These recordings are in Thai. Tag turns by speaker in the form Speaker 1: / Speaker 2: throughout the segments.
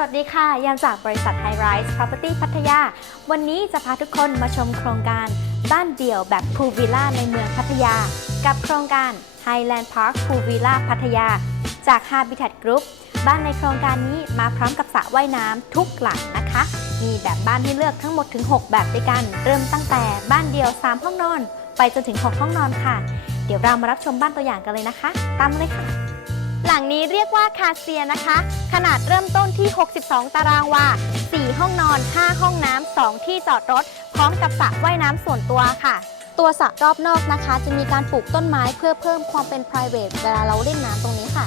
Speaker 1: วัสดีค่ะ ยามจากบริษัท High Rise Property พัทยา วันนี้จะพาทุกคนมาชมโครงการบ้านเดี่ยวแบบ Pool Villa ในเมืองพัทยา กับโครงการ Highland Park Pool Villa พัทยา จาก Habitat Group บ้านในโครงการนี้มาพร้อมกับสระว่ายน้ำทุกหลังนะคะ มีแบบบ้านให้เลือกทั้งหมดถึง 6 แบบด้วยกัน เริ่มตั้งแต่บ้านเดี่ยว 3 ห้องนอน ไปจนถึง 6 ห้องนอนค่ะ เดี๋ยวเรามารับชมบ้านตัวอย่างกันเลยนะคะ ตามมาเลยค่ะ หลังนี้เรียกว่าคาเซียนะคะ ขนาดเริ่มต้นที่ 62 ตารางวา 4 ห้องนอน 5 ห้องน้ำ 2 ที่จอดรถ พร้อมกับสระว่ายน้ำส่วนตัวค่ะ ตัวสระรอบนอกนะคะ จะมีการปลูกต้นไม้เพื่อเพิ่มความเป็น p r i v a t เวลาเราเล่นน้ำตรงนี้ค่ะ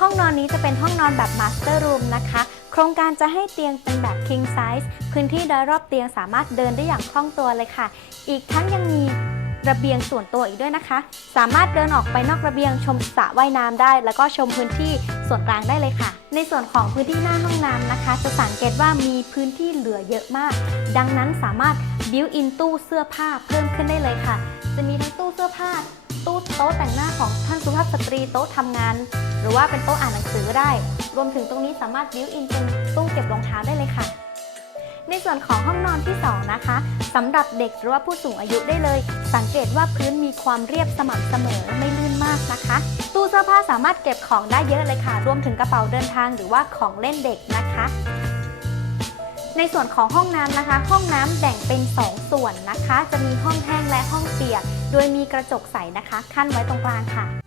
Speaker 1: ห้องนอนนี้จะเป็นห้องนอนแบบ Master Room นะคะ โครงการจะให้เตียงเป็นแบบ King Size พื้นที่โดยรอบเตียงสามารถเดินได้อย่างคล่องตัวเลยค่ะ อีกทั้งยังมี ระเบียงส่วนตัวอีกด้วยนะคะ สามารถเดินออกไปนอกระเบียงชมสระว่ายน้ำได้ แล้วก็ชมพื้นที่ส่วนกลางได้เลยค่ะ ในส่วนของพื้นที่หน้าห้องน้ำนะคะ จะสังเกตว่ามีพื้นที่เหลือเยอะมาก ดังนั้นสามารถ built in ตู้เสื้อผ้าเพิ่มขึ้นได้เลยค่ะ จะมีทั้งตู้เสื้อผ้า ตู้โต๊ะแต่งหน้าของท่านสุภาพสตรีโต๊ะทำงาน หรือว่าเป็นโต๊ะอ่านหนังสือก็ได้ รวมถึงตรงนี้สามารถ built in เป็นตู้เก็บรองเท้าได้เลยค่ะ ในส่วนของห้องนอนที่ 2 นะคะสำหรับเด็กหรือว่าผู้สูงอายุได้เลย สังเกตว่าพื้นมีความเรียบสม่ำเสมอไม่ลื่นมากนะคะ ตู้เสื้อผ้าสามารถเก็บของได้เยอะเลยค่ะ รวมถึงกระเป๋าเดินทางหรือว่าของเล่นเด็กนะคะ ในส่วนของห้องน้ำนะคะ ห้องน้ำแบ่งเป็น 2 ส่วนนะคะ จะมีห้องแห้งและห้องเปียก โดยมีกระจกใสนะคะ ขั้นไว้ตรงกลางค่ะ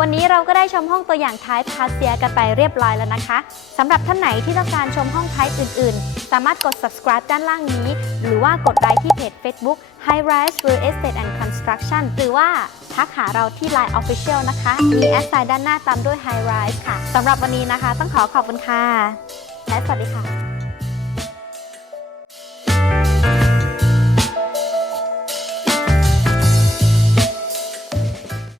Speaker 1: วันนี้เราก็ได้ชมห้องตัวอย่าง Type คาเซียกันไปเรียบร้อยแล้วนะคะสำหรับท่านไหนที่ต้องการชมห้อง Type อื่น ๆ สามารถกด subscribe ด้านล่างนี้ หรือว่ากดไลค์ที่เพจ Facebook High Rise Real Estate and Construction หรือว่าทักหาเราที่ Line Official นะคะ มีแอดไซน์ด้านหน้าตามด้วย High Rise ค่ะสำหรับวันนี้นะคะ ต้องขอขอบคุณค่ะและสวัสดีค่ะ